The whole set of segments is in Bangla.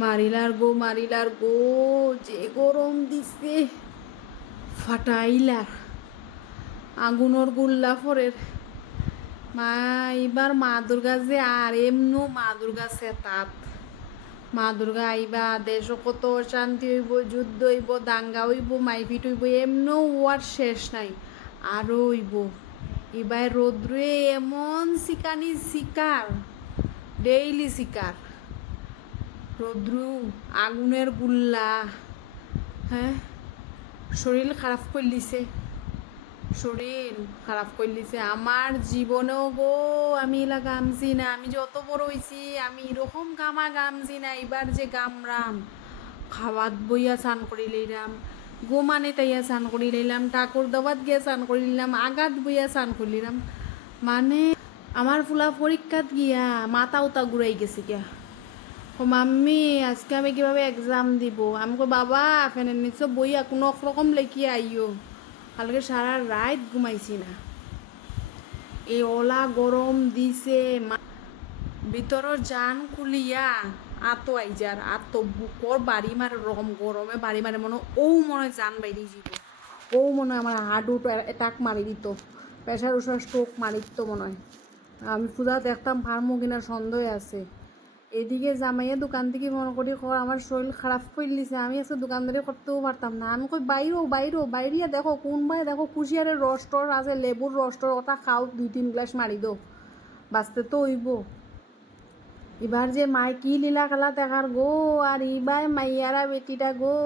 মারিলার গো যে গরম দিছে ফাটাইলার আগুনর গুল্লা ফরের মা এবার মা দুর্গা যে আর এমনো মা দুর্গা সেতাত মা দুর্গা আইবা দেশ কত শান্তি হইব যুদ্ধ হইব দাঙ্গা হইব মাইপিট হইব এমনো ওয়ার শেষ নাই আরো হইব এবার রোদ্রে এমন শিকানি শিকার ডেইলি শিকার রৌদ্রু আগুনের গুল্লা হ্যাঁ শরীর খারাপ করলিছে শরীর খারাপ করলিছে আমার জীবনেও গো আমি এলা গামছি না আমি যত বড় হইছি আমি এরকম গামছি না এবার যে গামরাম খাওয়াত বইয়া চান করি লইলাম গোমানে তাইয়া চান করি লইলাম ঠাকুর দাবাত গিয়া চান করি নিলাম আগাত বইয়া চান করিলাম মানে আমার ফুলা পরীক্ষাত গিয়া মাথা উতা ঘুরাই গেছে গিয়া ও মাম্মি আজকে আমি কিভাবে এক্সাম দিব আমি কই বাবা ফ্যানের নিচে বইয়া কোনো রকম লেখি আইও কালকে সারা রাত ঘুমাইছি না এই ওলা গরম দিছে ভিতরের জান খুলিয়া আতো আইজার আতো বুকর বাড়ি মারে রকম গরমে বাড়ি মারে মনে জান বাইরে যাব মনে হয় আমার হাডু অ্যাটাক মারি দিত প্রেশার উষা স্ট্রোক মারি দিত মনে হয় আমি পূজা দেখতাম ফার্মো কিনার সন্দেহ আছে এদিকে জামাইয়া দোকান থেকে মনে করি আমার শরীর খারাপ করে লিছে আমি আজকে দোকানদারি করতেও পারতাম না আমি কই বাইরিয়া দেখো কোন ভাই দেখো কুশিয়ারের রস টস আছে লেবুর রস টস ওটা খাও 2-3 গ্লাস মারি দো বাঁচতে তো হইব এবার যে মাই কি লীলা খেলা দেখার গো আর ইবাই মাইয়ারা বেটিটা গো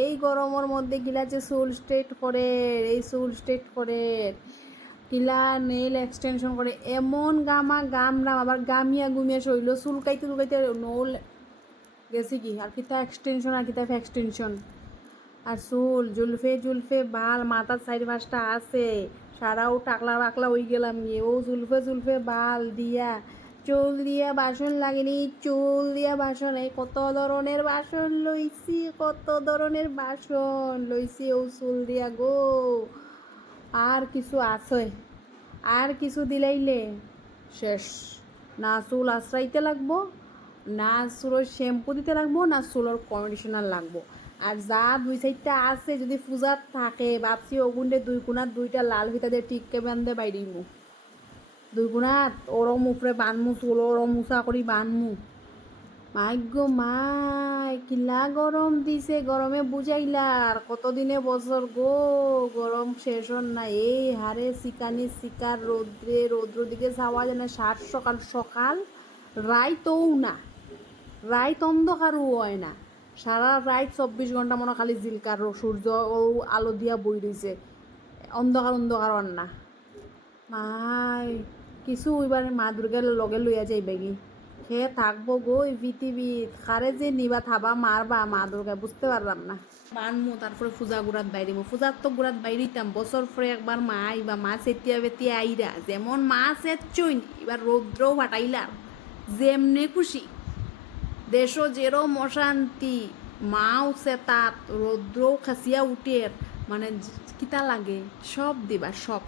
এই গরমের মধ্যে গিলা যে চুল স্ট্রেট করে এই চুল স্ট্রেট করে কিলা নেইল এক্সটেনশন করে এমন গামরাম আবার গামিয়া গুমিয়া শৈল চুলকাইতে নৌল গেছে কি আর কিতা এক্সটেনশন আর চুল জুলফে বাল মাথার 4-5টা আছে সারাও টাকলা হয়ে গেলাম গিয়ে ও জুলফে বাল দিয়া চুল দিয়া বাসন লাগেনি চুল দিয়া বাসন এই কত ধরনের বাসন লইছি ও চুল দিয়া গো আর কিছু আছে আর কিছু দিলাইলে শেষ না চুল আশ্রাইতে লাগবো না চুলোর শ্যাম্পু দিতে লাগবো না চুলোর কন্ডিশনার লাগবো আর যা 2-4টা আছে যদি পূজাত থাকে ভাবছি ওগুনটে 2 কোণাত 2টা লাল ফিতা দিয়ে টিককে বান্ধে বাইরিমু 2 কোণাত ওরম উপরে বানমু চুল ওরম মুসা করি বানমু মাই কিলা গরম দিছে গরমে বুঝাইলার কতদিনে বছর গো গরম শেষ না এই হারে শিকানি শিকার রৌদ্র দিকে যাওয়া যায় না সকাল রাইতও না রাইত অন্ধকারও হয় না সারা রাইত 24 ঘন্টা মনে খালি জিলকার সূর্য ও আলো দিয়া বই রয়েছে অন্ধকার না মাই কিছু এবার মা দুর্গার লগে লইয়া যাইবে কি সে থাকবো গো এই পৃথিবীত খারে যে নিবা থাবা মারবা মা দুর্গা বুঝতে পারলাম না বানমু তারপরে পূজা গুড়াত বাইরিমু পূজার তো গুড়াত বাইরিতাম বছর পরে একবার মা আইবা মা চেতিয়া বেতিয়া আইরা যেমন মা চেচ্ছইন এবার রৌদ্রও ফাটাইলার যেমনে খুশি দেশও যেরম অশান্তি মাও চেতাত রৌদ্রও খাসিয়া উঠের মানে কিতা লাগে সব দিবা সব